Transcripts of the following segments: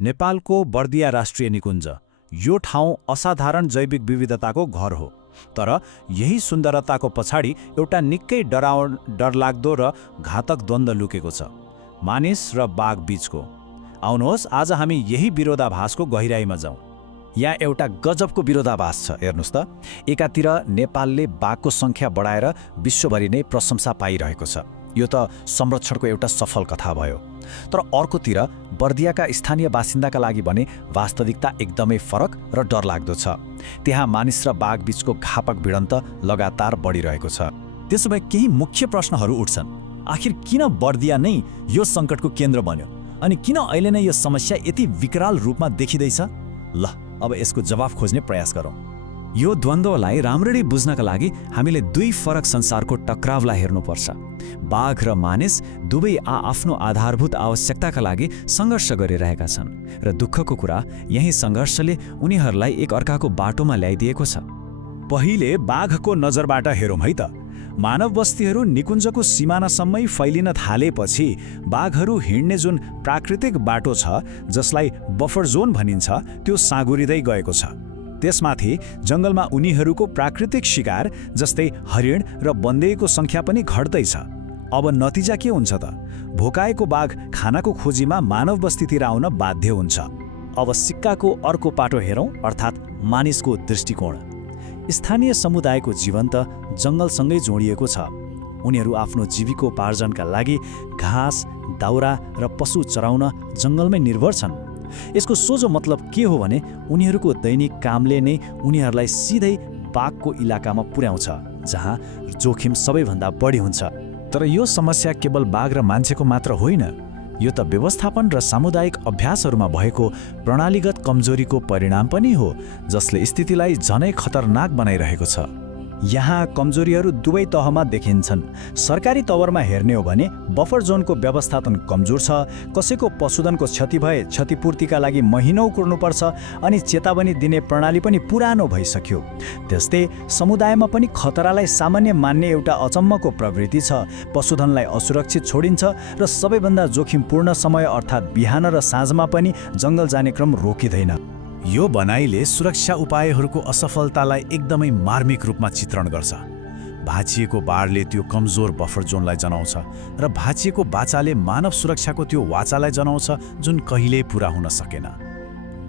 नेपालको बर्दिया राष्ट्रिय निकुञ्ज यो ठाउँ असाधारण जैविक विविधताको घर हो। तर यही सुन्दरताको पछाडि एउटा निकै डरलाग्दो र घातक द्वन्द्व लुकेको छ, मानिस र बाघ बीचको। आउनुहोस् आज हामी यही विरोधाभासको गहिराईमा जाउँ। यहाँ एउटा गजबको विरोधाभास छ, हेर्नुस् त। एकातिर नेपालले बाघको सङ्ख्या बढाएर विश्वभरि नै प्रशंसा पाइरहेको छ, यो त संरक्षणको एउटा सफल कथा भयो। तर अर्कोतिर बर्दियाका स्थानीय बासिन्दाका लागि भने वास्तविकता एकदमै फरक र डरलाग्दो छ। त्यहाँ मानिस र बाघ बीचको घापक भिडन्त लगातार बढिरहेको छ। त्यसो भए केही मुख्य प्रश्नहरू उठ्छन्। आखिर किन बर्दिया नै यो सङ्कटको केन्द्र बन्यो? अनि किन अहिले नै यो समस्या यति विकराल रूपमा देखिँदैछ? ल, अब यसको जवाफ खोज्ने प्रयास गरौँ। यो द्वन्द्वलाई राम्ररी बुझ्नका लागि हामीले दुई फरक संसारको टक्रावलाई हेर्नुपर्छ। बाघ र मानिस दुवै आफ्नो आधारभूत आवश्यकताका लागि सङ्घर्ष गरिरहेका छन् र दुःखको कुरा यही सङ्घर्षले उनीहरूलाई एक अर्काको बाटोमा ल्याइदिएको छ। पहिले बाघको नजरबाट हेरौँ है त। मानव बस्तीहरू निकुञ्जको सिमानासम्मै फैलिन थालेपछि बाघहरू हिँड्ने जुन प्राकृतिक बाटो छ, जसलाई बफर जोन भनिन्छ, त्यो साँगुरिँदै गएको छ। त्यसमाथि जङ्गलमा उनीहरूको प्राकृतिक शिकार जस्तै हरिण र बन्देको सङ्ख्या पनि घट्दैछ। अब नतिजा के हुन्छ त? भोकाएको बाघ खानाको खोजीमा मानव बस्तीतिर आउन बाध्य हुन्छ। अब सिक्काको अर्को पाटो हेरौँ, अर्थात् मानिसको दृष्टिकोण। स्थानीय समुदायको जीवन त जङ्गलसँगै जोडिएको छ। उनीहरू आफ्नो जीविकोपार्जनका लागि घाँस, दाउरा र पशु चराउन जङ्गलमै निर्भर छन्। यसको सोझो मतलब के हो भने उनीहरूको दैनिक कामले नै उनीहरूलाई सिधै बाघको इलाकामा पुर्याउँछ, जहाँ जोखिम सबैभन्दा बढी हुन्छ। तर यो समस्या केवल बाघ र मान्छेको मात्र होइन, यो त व्यवस्थापन र सामुदायिक अभ्यासहरूमा भएको प्रणालीगत कमजोरीको परिणाम पनि हो, जसले स्थितिलाई झनै खतरनाक बनाइरहेको छ। यहाँ कमजोरीहरू दुवै तहमा देखिन्छन्। सरकारी तवरमा हेर्ने हो भने बफर जोनको व्यवस्थापन कमजोर छ। कसैको पशुधनको क्षति भए क्षतिपूर्तिका लागि महिनौँ कुर्नुपर्छ, अनि चेतावनी दिने प्रणाली पनि पुरानो भइसक्यो। त्यस्तै समुदायमा पनि खतरालाई सामान्य मान्ने एउटा अचम्मको प्रवृत्ति छ। पशुधनलाई असुरक्षित छोडिन्छ र सबैभन्दा जोखिमपूर्ण समय अर्थात् बिहान र साँझमा पनि जङ्गल जाने क्रम रोकिँदैन। यो भनाइले सुरक्षा उपायहरूको असफलतालाई एकदमै मार्मिक रूपमा चित्रण गर्छ। भाँचिएको बाढले त्यो कमजोर बफर जोनलाई जनाउँछ र भाँचिएको बाचाले मानव सुरक्षाको त्यो वाचालाई जनाउँछ जुन कहिल्यै पूरा हुन सकेन।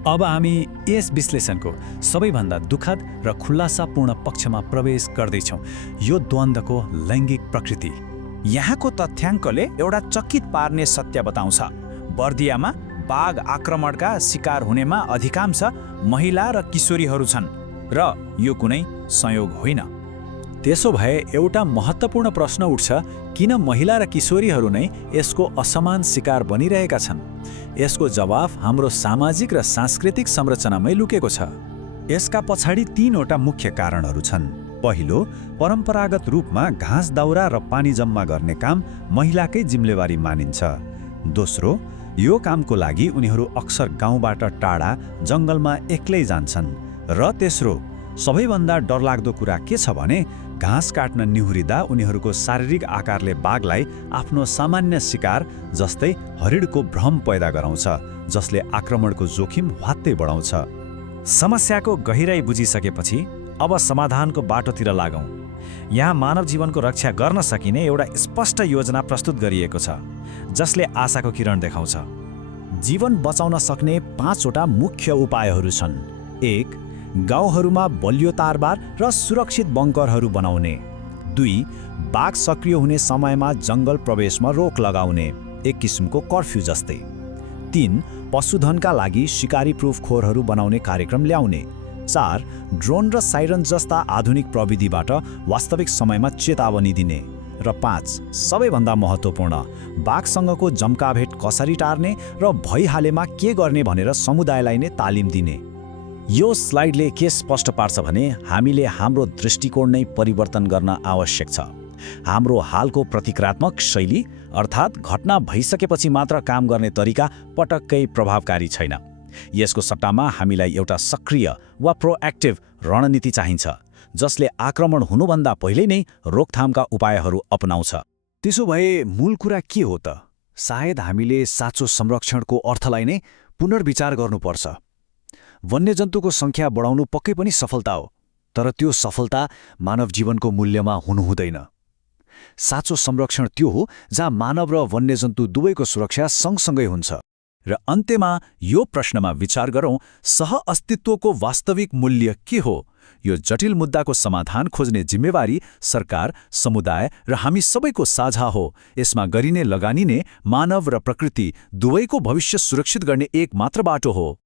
अब हामी यस विश्लेषणको सबैभन्दा दुःखद र खुलासापूर्ण पक्षमा प्रवेश गर्दैछौँ, यो द्वन्द्वको लैङ्गिक प्रकृति। यहाँको तथ्याङ्कले एउटा चकित पार्ने सत्य बताउँछ। बर्दियामा बाघ आक्रमणका शिकार हुनेमा अधिकांश महिला र किशोरीहरू छन्, र यो कुनै संयोग होइन। त्यसो भए एउटा महत्त्वपूर्ण प्रश्न उठ्छ, किन महिला र किशोरीहरू नै यसको असमान शिकार बनिरहेका छन्? यसको जवाफ हाम्रो सामाजिक र सांस्कृतिक संरचनामै लुकेको छ। यसका पछाडि तीनवटा मुख्य कारणहरू छन्। पहिलो, परम्परागत रूपमा घाँस दाउरा र पानी जम्मा गर्ने काम महिलाकै जिम्मेवारी मानिन्छ। दोस्रो, यो कामको लागि उनीहरू अक्सर गाउँबाट टाढा जङ्गलमा एक्लै जान्छन्। र तेस्रो, सबैभन्दा डरलाग्दो कुरा के छ भने घाँस काट्न निहुरिँदा उनीहरूको शारीरिक आकारले बाघलाई आफ्नो सामान्य शिकार जस्तै हरिणको भ्रम पैदा गराउँछ, जसले आक्रमणको जोखिम ह्वात्तै बढाउँछ। समस्याको गहिराई बुझिसकेपछि अब समाधानको बाटोतिर लागौँ। यहाँ मानव जीवनको रक्षा गर्न सकिने एउटा स्पष्ट योजना प्रस्तुत गरिएको छ, जसले आशाको किरण देखाउँछ। जीवन बचाउन सक्ने 5वटा मुख्य उपायहरू छन्। 1. गाउँहरूमा बलियो तारबार र सुरक्षित बङ्करहरू बनाउने। 2. बाघ सक्रिय हुने समयमा जङ्गल प्रवेशमा रोक लगाउने, एक किसिमको कर्फ्यू जस्तै। 3. पशुधनका लागि शिकारी प्रुफ खोरहरू बनाउने कार्यक्रम ल्याउने। 4. ड्रोन र साइरन जस्ता आधुनिक प्रविधिबाट वास्तविक समयमा चेतावनी दिने। र 5. सबैभन्दा महत्त्वपूर्ण, बाघसँगको जम्काभेट कसरी टार्ने र भइहालेमा के गर्ने भनेर समुदायलाई नै तालिम दिने। यो स्लाइडले के स्पष्ट पार्छ भने हामीले हाम्रो दृष्टिकोण नै परिवर्तन गर्न आवश्यक छ। हाम्रो हालको प्रतिक्रियात्मक शैली अर्थात् घटना भइसकेपछि मात्र काम गर्ने तरिका पटक्कै प्रभावकारी छैन। यसको सट्टामा हामीलाई एउटा सक्रिय वा प्रोएक्टिभ रणनीति चाहिन्छ, जसले आक्रमण हुनुभन्दा पहिले नै रोकथामका उपायहरू अपनाउँछ। त्यसो भए मूल कुरा के हो त? सायद हामीले साँचो संरक्षणको अर्थलाई नै पुनर्विचार गर्नुपर्छ। वन्यजन्तुको सङ्ख्या बढाउनु पक्कै पनि सफलता हो, तर त्यो सफलता मानव जीवनको मूल्यमा हुनुहुँदैन। साँचो संरक्षण त्यो हो जहाँ मानव र वन्यजन्तु दुवैको सुरक्षा सँगसँगै हुन्छ। र अन्त्यमा यो प्रश्नमा विचार गरौँ, सहअस्तित्वको वास्तविक मूल्य के हो? यो जटिल मुद्दाको समाधान खोज्ने जिम्मेवारी सरकार, समुदाय र हामी सबैको साझा हो। यसमा गरिने लगानी नै मानव र प्रकृति दुवैको भविष्य सुरक्षित गर्ने एक मात्र बाटो हो।